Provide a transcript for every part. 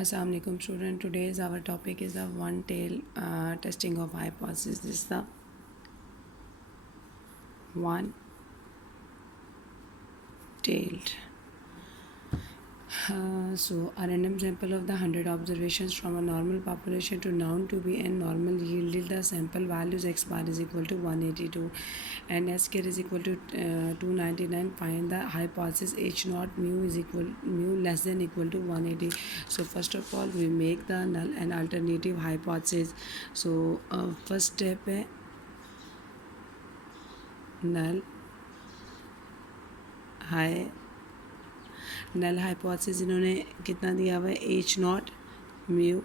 Assalamu alaikum student. Today's our topic is the one tail testing of hypothesis. This is the one tailed. So a random sample of the 100 observations from a normal population to known to be n normal yielded the sample values x bar is equal to 182 and s square is equal to 299. Find the hypothesis h naught mu is equal mu less than equal to 180. So first of all we make the null and alternative hypothesis. So first step है null hypothesis इन्होंने कितना दिया हुआ है H naught mu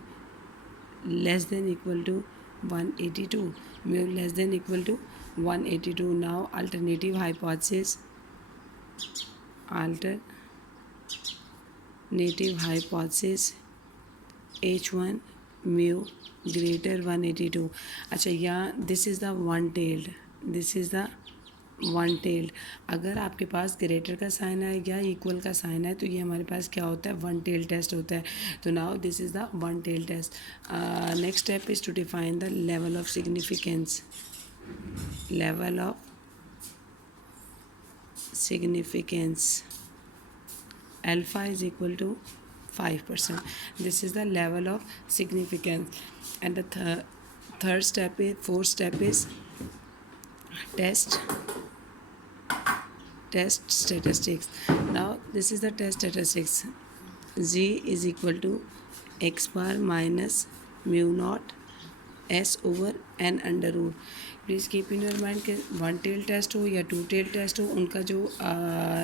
less than equal to 182 mu less than equal to 182. Now alternative hypothesis H one mu greater 182. अच्छा यहाँ this is the one tailed. अगर आपके पास ग्रेटर का साइन है या इक्वल का साइन है तो ये हमारे पास क्या होता है, वन टेल टेस्ट होता है. तो now this is the one tail test. Next step is to define the level of significance. Alpha is equal to 5%. This is the level of significance. And the fourth step is test statistics. Now this is the test statistics. Z is equal to x bar minus mu naught s over n under root. Please keep in your mind कि one tail test हो या two tail test हो, उनका जो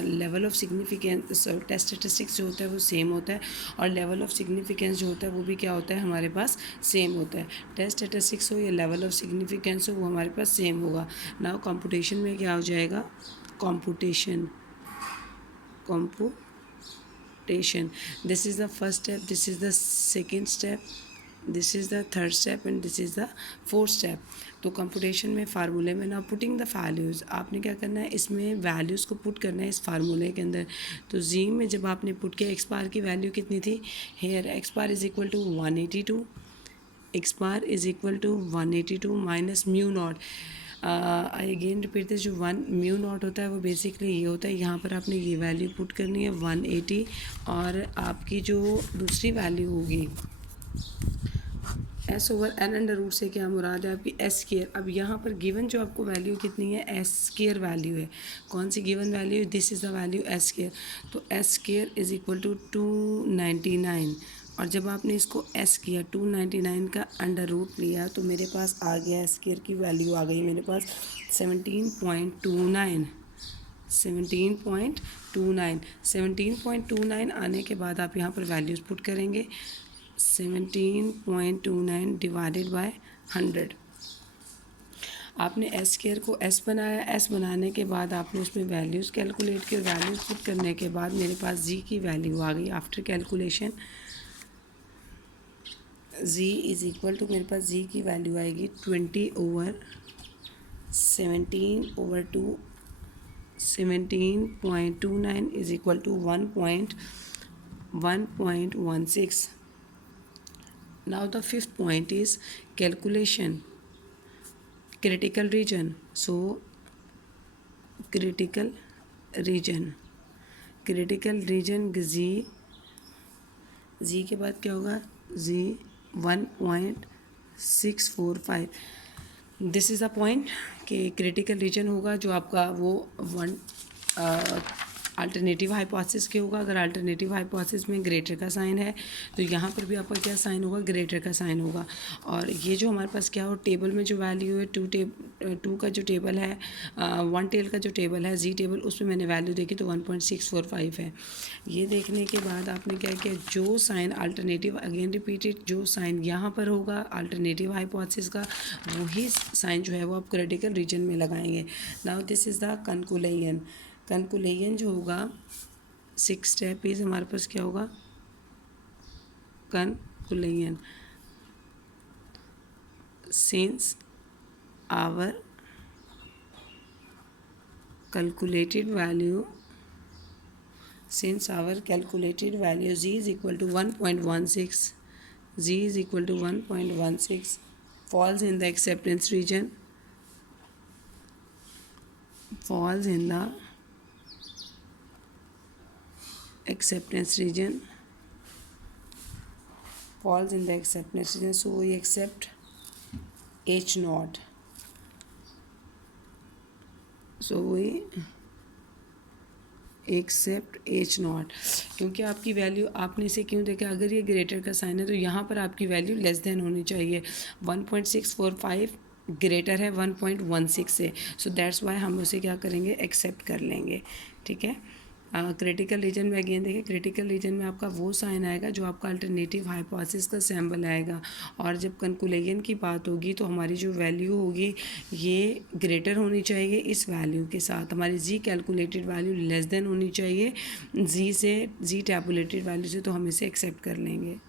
level of significance test statistics जो होता है वो सेम होता है और लेवल ऑफ सिग्निफिकेंस जो होता है वो भी क्या होता है हमारे पास सेम होता है. टेस्ट स्टेटिस्टिक्स हो या लेवल ऑफ सिग्निफिकेंस हो वो हमारे पास सेम होगा. नाउ कंप्यूटेशन में क्या हो जाएगा, computation. This is the first step, this is the second step, this is the third step and this is the fourth step. तो कंप्यूटेशन में फार्मूले में ना पुटिंग द वैल्यूज़, आपने क्या करना है इसमें वैल्यूज़ को पुट करना है इस फार्मूले के अंदर. तो जी में जब आपने पुट किया एक्स बार की वैल्यू कितनी थी, here X bar is equal to 182, X bar is equal to 182 minus mu naught. Again repeat this. जो वन म्यू नॉट होता है वो बेसिकली ये होता है, यहाँ पर आपने ये वैल्यू पुट करनी है 180 और आपकी जो दूसरी वैल्यू होगी S over N under root से क्या मुराद है आपकी एस स्क्वायर. अब यहाँ पर गिवन जो आपको वैल्यू कितनी है, एस स्क्वायर वैल्यू है. कौन सी given value, this is the value S square. तो S square is equal to 299 और जब आपने इसको एस किया 299 का अंडर रूट लिया तो मेरे पास आ गया एस स्क्वायर की वैल्यू आ गई मेरे पास 17.29 आने के बाद आप यहाँ पर वैल्यूज़ पुट करेंगे. 17.29 डिवाइडेड बाय 100. आपने एस स्क्वायर को एस बनाया, एस बनाने के बाद आपने उसमें वैल्यूज़ कैलकुलेट की, वैल्यूज़ पुट करने के बाद मेरे पास जी की वैल्यू आ गई. After calculation Z is equal to, मेरे पास जी की वैल्यू आएगी 20/17/2. 17.29 is equal to 1.16. Now the fifth point is calculation critical region. So critical region z के बाद क्या होगा, z 1.645. This is the point कि क्रिटिकल रीजन होगा जो आपका वो वन अल्टरनेटिव हाइपोथेसिस के होगा. अगर अल्टरनेटिव हाइपोथेसिस में ग्रेटर का साइन है तो यहाँ पर भी आपका क्या साइन होगा, ग्रेटर का साइन होगा. और ये जो हमारे पास क्या हो, टेबल में जो वैल्यू है टू का जो टेबल है, वन टेल का जो टेबल है जी टेबल, उसमें मैंने वैल्यू देखी तो 1.645 है. ये देखने के बाद आपने क्या किया, जो साइन अल्टरनेटिव, अगेन रिपीटेड, जो साइन यहाँ पर होगा अल्टरनेटिव हाइपोथेसिस का वही साइन जो है वो आप क्रिटिकल रीजन में लगाएंगे. Now this is the conclusion जो होगा, सिक्स स्टेप इज हमारे पास क्या होगा, conclusion. Since our calculated value since our calculated value z is equal to 1.16, z is equal to 1.16, falls in the acceptance region, falls in the acceptance region, falls in the acceptance region, so we accept h naught. So we accept H naught, क्योंकि आपकी value आपने इसे क्यों देखा, अगर ये greater का sign है तो यहाँ पर आपकी वैल्यू लेस देन होनी चाहिए. 1.645 ग्रेटर है 1.16 से, सो दैट्स वाई हम उसे क्या करेंगे, एक्सेप्ट कर लेंगे. ठीक है. क्रिटिकल रीजन में अगेन देखिए, क्रिटिकल रीजन में आपका वो साइन आएगा जो आपका अल्टरनेटिव हाइपोथेसिस का सिंबल आएगा, और जब कंक्लूजन की बात होगी तो हमारी जो वैल्यू होगी ये ग्रेटर होनी चाहिए इस वैल्यू के साथ, हमारी जी कैलकुलेटेड वैल्यू लेस देन होनी चाहिए जी से, जी टैबुलेटेड वैल्यू से, तो हम इसे एक्सेप्ट कर लेंगे.